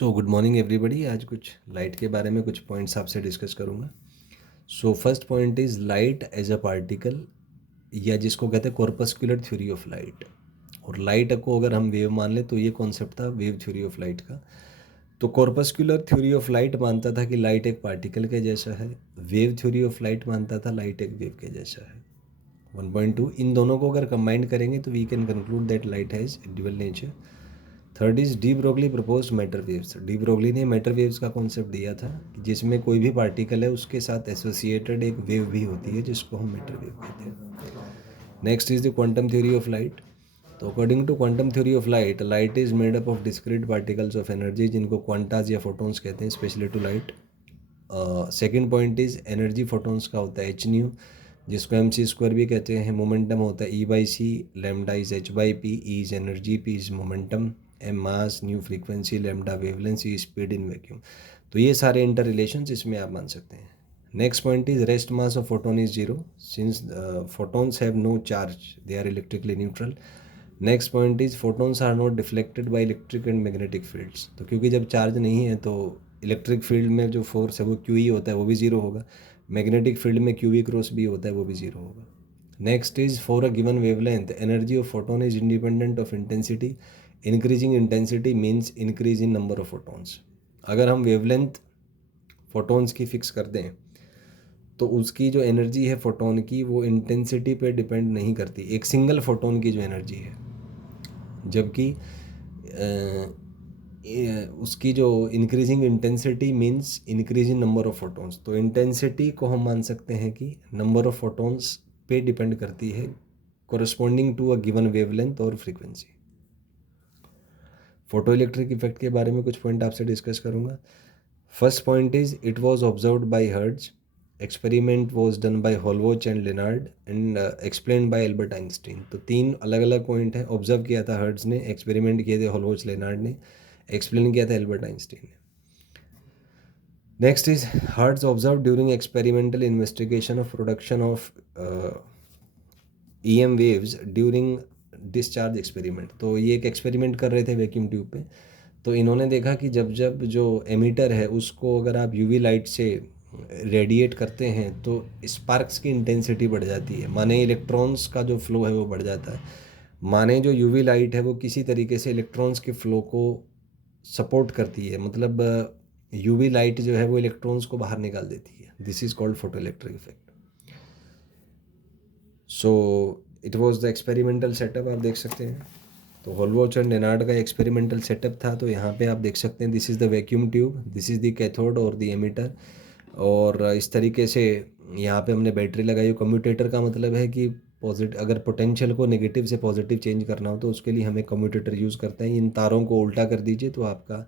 Good morning everybody. आज कुछ light के बारे में कुछ पॉइंट्स आपसे डिस्कस करूँगा। First point is light as a particle, या जिसको कहते हैं कॉर्पस्कुलर थ्योरी ऑफ लाइट। और लाइट को अगर हम वेव मान लें तो ये कॉन्सेप्ट था वेव थ्योरी ऑफ लाइट का। तो कॉर्पस्कुलर थ्योरी ऑफ लाइट मानता था कि लाइट एक पार्टिकल के जैसा है। वेव थ्योरी ऑफ लाइट मानता था लाइट एक वेव के जैसा है। 1.2 इन दोनों को अगर कंबाइंड करेंगे तो we can conclude that light has dual nature. Third is de Broglie proposed matter waves. De Broglie ने मैटर वेव्स का कॉन्सेप्ट दिया था कि जिसमें कोई भी पार्टिकल है उसके साथ एसोसिएटेड एक वेव भी होती है जिसको हम मैटर वेव कहते हैं। Next is the quantum theory of light. तो according to quantum theory of light, light is made up of discrete particles of energy जिनको क्वांटाज या फोटोन्स कहते हैं, specially to light. Second point is energy photons का होता है H nu, जिसको M C square भी कहते हैं। मोमेंटम होता है E by C, lambda is H by P, E is energy, P is momentum, M mass, nu frequency, lambda wavelength, e speed in vacuum. तो ये सारे इंटर रिलेशंस इसमें आप मान सकते हैं। Next point is rest mass of photon is zero since photons have no charge, they are electrically neutral. Next point is photons are not deflected by electric and magnetic fields. तो क्योंकि जब charge नहीं है तो electric field में जो force है वो क्यू ई होता है, वो भी ज़ीरो होगा। मैग्नेटिक फील्ड में क्यू वी क्रॉस भी होता है, वो भी ज़ीरो होगा। Next is for a given wavelength energy of photon is independent of intensity. Increasing intensity means increase in number of photons. अगर हम वेवलेंथ फोटोन्स की फिक्स कर दें तो उसकी जो एनर्जी है फोटोन की वो इंटेंसिटी पे डिपेंड नहीं करती, एक सिंगल फोटोन की जो एनर्जी है। जबकि उसकी जो increasing intensity means increase in number of photons. तो इंटेंसिटी को हम मान सकते हैं कि नंबर ऑफ फोटोन्स पे डिपेंड करती है, corresponding to a given wavelength और फ्रीक्वेंसी। फोटो इलेक्ट्रिक इफेक्ट के बारे में कुछ पॉइंट आपसे डिस्कस करूंगा। First point is it was observed by Hertz, experiment was done by Hallwachs and Lenard and explain by Albert Einstein. तो तीन अलग अलग पॉइंट है। ऑब्जर्व किया था हर्ट्ज ने, एक्सपेरिमेंट किए थे होलवॉच लेनार्ड ने, एक्सप्लेन किया था एल्बर्ट आइंस्टीन ने। Next is hertz observe during experimental investigation of production of EM waves during discharge experiment. तो ये एक एक्सपेरिमेंट कर रहे थे वैक्यूम ट्यूब पे। तो इन्होंने देखा कि जब जब जो एमीटर है उसको अगर आप यूवी लाइट से रेडिएट करते हैं तो स्पार्क्स की इंटेंसिटी बढ़ जाती है, माने इलेक्ट्रॉन्स का जो फ्लो है वो बढ़ जाता है। माने जो यूवी लाइट है वो किसी तरीके से इलेक्ट्रॉन्स के फ्लो को सपोर्ट करती है, मतलब यूवी लाइट जो है वो इलेक्ट्रॉन्स को बाहर निकाल देती है। This is called photo electric effect. So it was the experimental setup, आप देख सकते हैं। तो होलवॉच एंड लेनार्ड का एक्सपेरिमेंटल सेटअप था। तो यहाँ पे आप देख सकते हैं this is the vacuum tube, this is the cathode और द एमिटर। और इस तरीके से यहाँ पे हमने बैटरी लगाई है। कम्यूटेटर का मतलब है कि पॉजिटिव, अगर पोटेंशियल को नेगेटिव से पॉजिटिव चेंज करना हो तो उसके लिए हमें कम्यूटेटर यूज़ करते हैं। इन तारों को उल्टा कर दीजिए तो आपका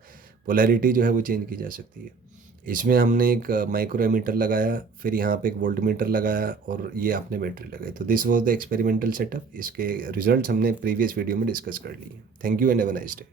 पोलैरिटी जो है वो चेंज की जा सकती है। इसमें हमने एक माइक्रो एमीटर लगाया, फिर यहाँ पे एक वोल्ट मीटर लगाया और ये आपने बैटरी लगाई। तो this was the experimental setup. इसके रिजल्ट्स हमने प्रीवियस वीडियो में डिस्कस कर लिए। Thank you and have a nice day.